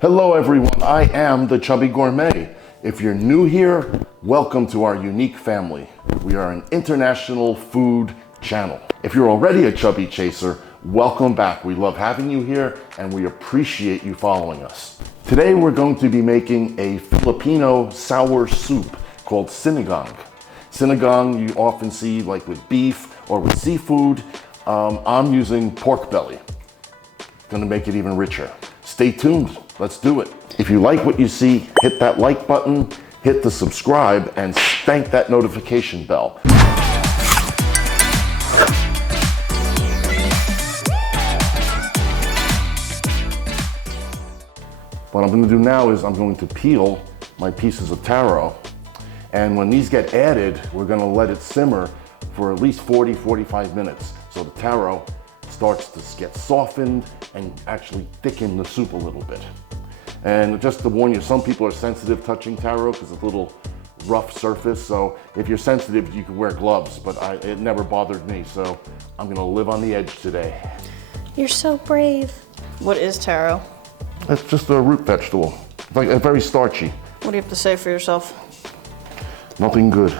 Hello everyone, I am the Chubby Gourmet. If you're new here, welcome to our unique family. We are an international food channel. If you're already a Chubby Chaser, welcome back. We love having you here and we appreciate you following us. Today we're going to be making a Filipino sour soup called Sinigang. Sinigang you often see like with beef or with seafood. I'm using pork belly. Gonna make it even richer. Stay tuned, let's do it. If you like what you see, hit that like button, hit the subscribe, and stank that notification bell. What I'm gonna do now is I'm going to peel my pieces of taro, and when these get added, we're gonna let it simmer for at least 40-45 minutes. So the taro starts to get softened and actually thicken the soup a little bit. And just to warn you, some people are sensitive touching taro because it's a little rough surface. So if you're sensitive, you can wear gloves, but it never bothered me. So I'm gonna live on the edge today. You're so brave. What is taro? It's just a root vegetable. It's like very starchy. What do you have to say for yourself? Nothing good.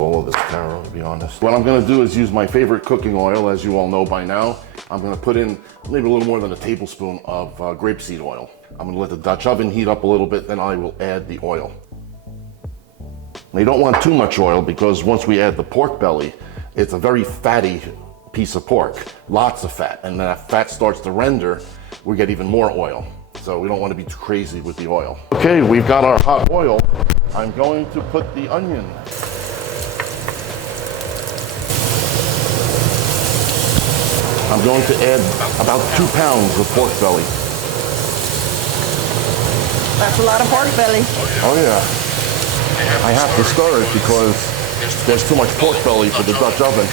All of this taro, to be honest. What I'm gonna do is use my favorite cooking oil, as you all know by now. I'm gonna put in maybe a little more than a tablespoon of grapeseed oil. I'm gonna let the Dutch oven heat up a little bit, then I will add the oil. Now you don't want too much oil because once we add the pork belly, it's a very fatty piece of pork, lots of fat, and then that fat starts to render, we get even more oil. So we don't want to be too crazy with the oil. Okay, we've got our hot oil. I'm going to put the onion. I'm going to add about 2 pounds of pork belly. That's a lot of pork belly. Oh yeah. I have to stir it because there's too much pork belly for the Dutch oven.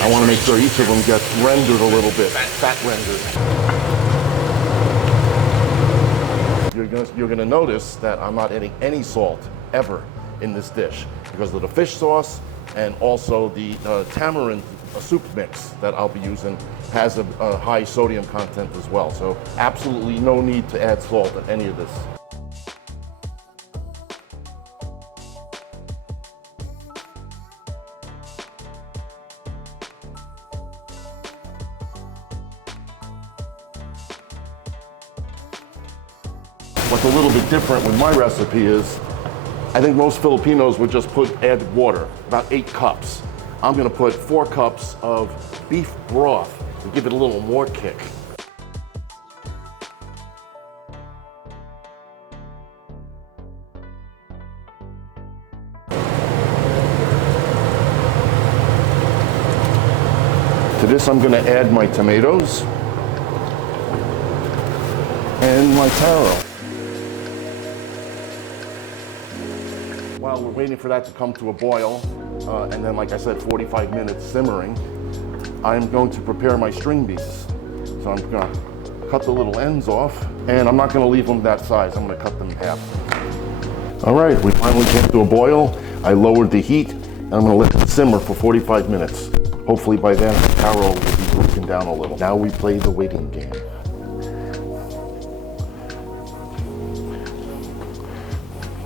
I want to make sure each of them gets rendered a little bit, fat rendered. You're gonna notice that I'm not adding any salt ever in this dish because of the fish sauce and also the tamarind soup mix that I'll be using has a high sodium content as well. So absolutely no need to add salt in any of this. What's a little bit different with my recipe is, I think most Filipinos would just add water, about 8 cups. I'm gonna put 4 cups of beef broth to give it a little more kick. To this, I'm gonna add my tomatoes and my taro. While we're waiting for that to come to a boil, and then like I said, 45 minutes simmering, I'm going to prepare my string beans. So I'm gonna cut the little ends off, and I'm not gonna leave them that size, I'm gonna cut them in half. All right, we finally came to a boil. I lowered the heat, and I'm gonna let it simmer for 45 minutes. Hopefully by then, the taro will be broken down a little. Now we play the waiting game.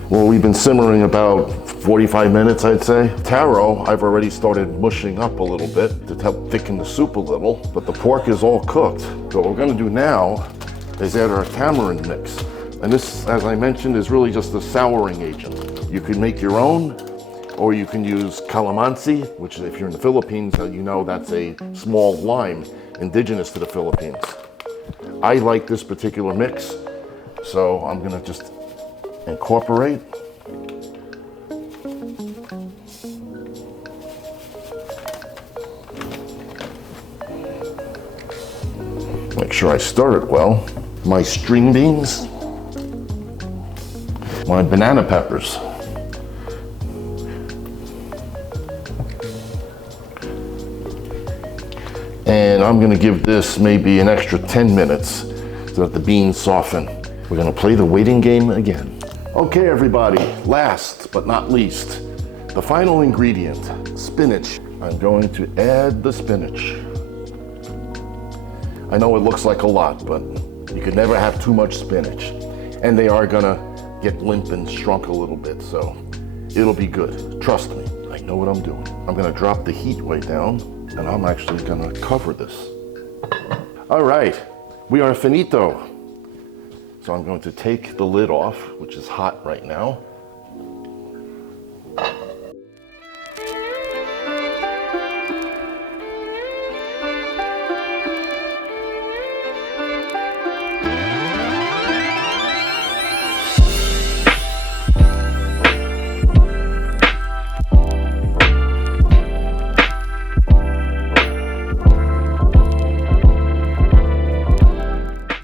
Well, we've been simmering about 45 minutes, I'd say. Taro, I've already started mushing up a little bit to help thicken the soup a little, but the pork is all cooked. So what we're gonna do now is add our tamarind mix. And this, as I mentioned, is really just a souring agent. You can make your own, or you can use calamansi, which if you're in the Philippines, you know that's a small lime indigenous to the Philippines. I like this particular mix, so I'm gonna just incorporate. Make sure I stir it well. My string beans, my banana peppers, and I'm gonna give this maybe an extra 10 minutes so that the beans soften. We're gonna play the waiting game again. Okay, everybody, last but not least, the final ingredient, spinach. I'm going to add the spinach. I know it looks like a lot, but You could never have too much spinach. And they are gonna get limp and shrunk a little bit, so it'll be good. Trust me, I know what I'm doing. I'm gonna drop the heat way down, and I'm actually gonna cover this. All right, we are finito. So I'm going to take the lid off, which is hot right now.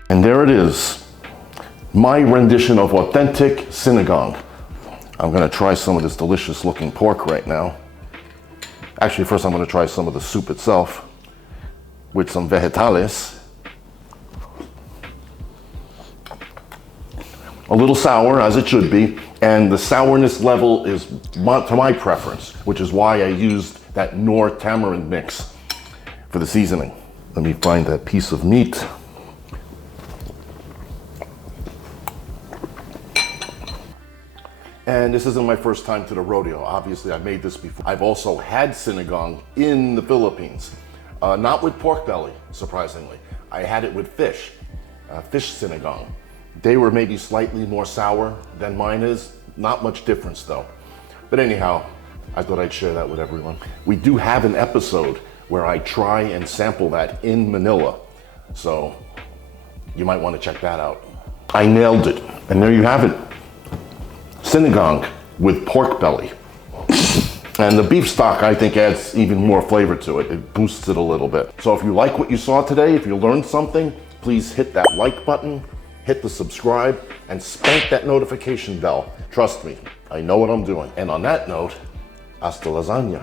And there it is, my rendition of authentic sinigang. I'm gonna try some of this delicious looking pork right now. Actually, first I'm gonna try some of the soup itself with some vegetales. A little sour, as it should be, and the sourness level is to my preference, which is why I used that Knorr tamarind mix for the seasoning. Let me find that piece of meat. And this isn't my first time to the rodeo. Obviously, I've made this before. I've also had sinigang in the Philippines. Not with pork belly, surprisingly. I had it with fish sinigang. They were maybe slightly more sour than mine is. Not much difference though. But anyhow, I thought I'd share that with everyone. We do have an episode where I try and sample that in Manila. So you might want to check that out. I nailed it. And there you have it. Sinigang with pork belly. And the beef stock, I think, adds even more flavor to it. It boosts it a little bit. So if you like what you saw today, if you learned something, please hit that like button, hit the subscribe, and spank that notification bell. Trust me, I know what I'm doing. And on that note, hasta lasagna.